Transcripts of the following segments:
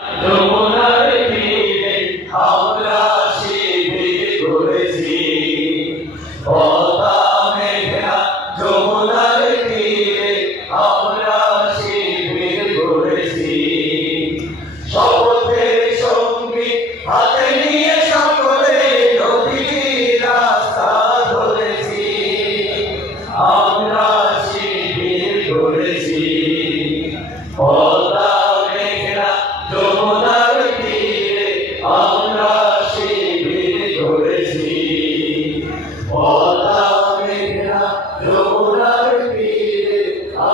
যমুনার তীরে আমরা শিবির করেছি, পদ্মা মেঘনা যমুনার তীরে আমরা শিবির করেছি। শপথের সঙ্গী হাতে নিয়ে সকলে নদীর রাস্তা ধরেছি, আমরা শিবির করেছি। পদ্মা মেঘনা যমুনার তীরে আমরা শিবির করেছি, পদ্মা মেঘনা যমুনার তীরে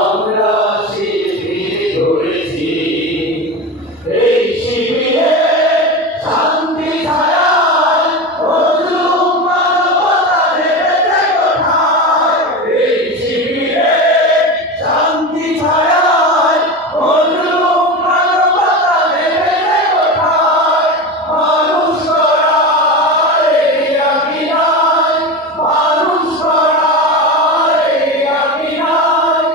আমরা শিবির করেছি। এই শিবিরে শান্তি ছায়ায় মজলুম মানবতা নেমেছে কোথায়, এই শিবিরে শান্তি ছায়ায় মজলুম মানবতা নেমেছে কোথায়। মানুষ গড়ার এই আমি নাই, মানুষ গড়ার এই আমি নাই,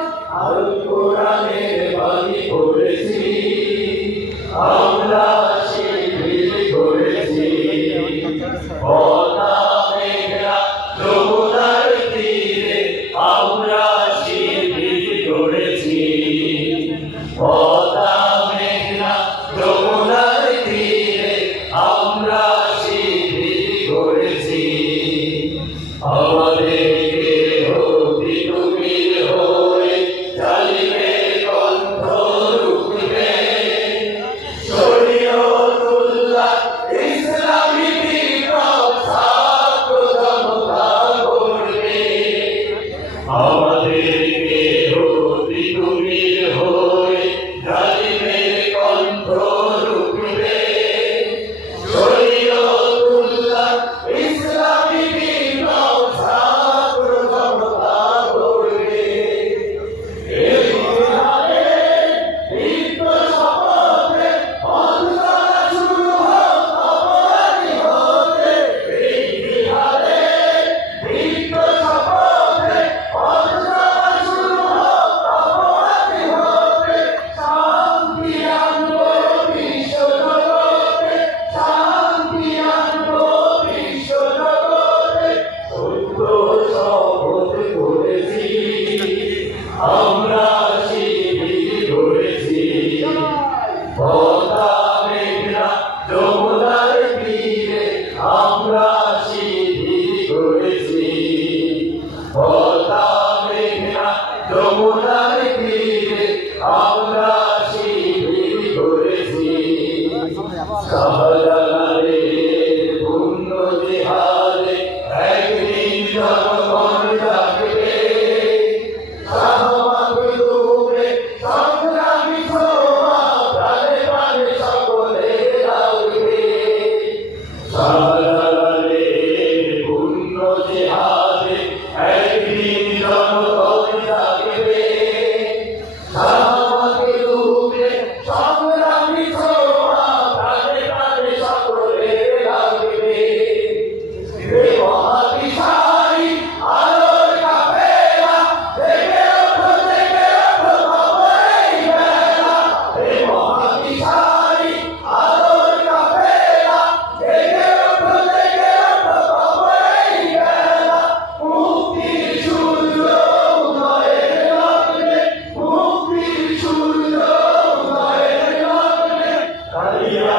আল কোরআনের বাণী পড়েছি, আমরা শিবির করেছি। পদ্মা মেঘনা যমুনার তীরে আমরা শিবির করেছি, পদ্মা মেঘনা যমুনার তীরে আমরা শিবির করেছি। আমাদেরকে অতি তুমির হয়ে জালিমের কণ্ঠ রুখবে, শরীয়তুল্লাহ ইসলামী বিপ্লব ছাত্র জনতা গড়বে। আমাদেরকে অতি তুমির হয়ে জালিমের কণ্ঠ রুখবে, শরীয়তুল্লাহ ইসলামী বিপ্লব ছাত্র জনতা গড়বে। এই বিহারে দীপ্ত শপথে অন্ধকার শুরু হোক অপরাধী হতে, এই বিহারে দীপ্ত শপথে অন্ধকার শুরু হোক অপরাধী হতে। শান্তি আনবো বিশ্ব জগতে, শান্তি আনবো বিশ্ব জগতে। সত্য শপথ করেছি, আমরা শিবির করেছি। পদ্মা মেঘনা যমুনার তীরে আমরা শিবির করেছি, পদ্মা মেঘনা যমুনার তীরে আমরা শিবির করেছি। শাহজালালের পুণ্য জিহাদে একদিন জনগণ জাগবে, শাহমাখলুকে সংগ্রামী ছোঁয়া প্রাণে প্রাণে সকলে লাগবে। শাহজালালের পুণ্য জিহাদে একদিন জনগণ জাগবে, শাহমাখলুকে সংগ্রামী ছোঁয়া প্রাণে প্রাণে সকলে লাগবে। হে মহাবিশালী আলোর কাফেলা, জেগে ওঠো তবে এই বেলা। হে মহাবিশালী আলোর কাফেলা, জেগে ওঠো তবে এই বেলা। মুক্তির সূর্য উদয়ের লগ্নে, মুক্তির সূর্য উদয়ের লগ্নে, কালিয়া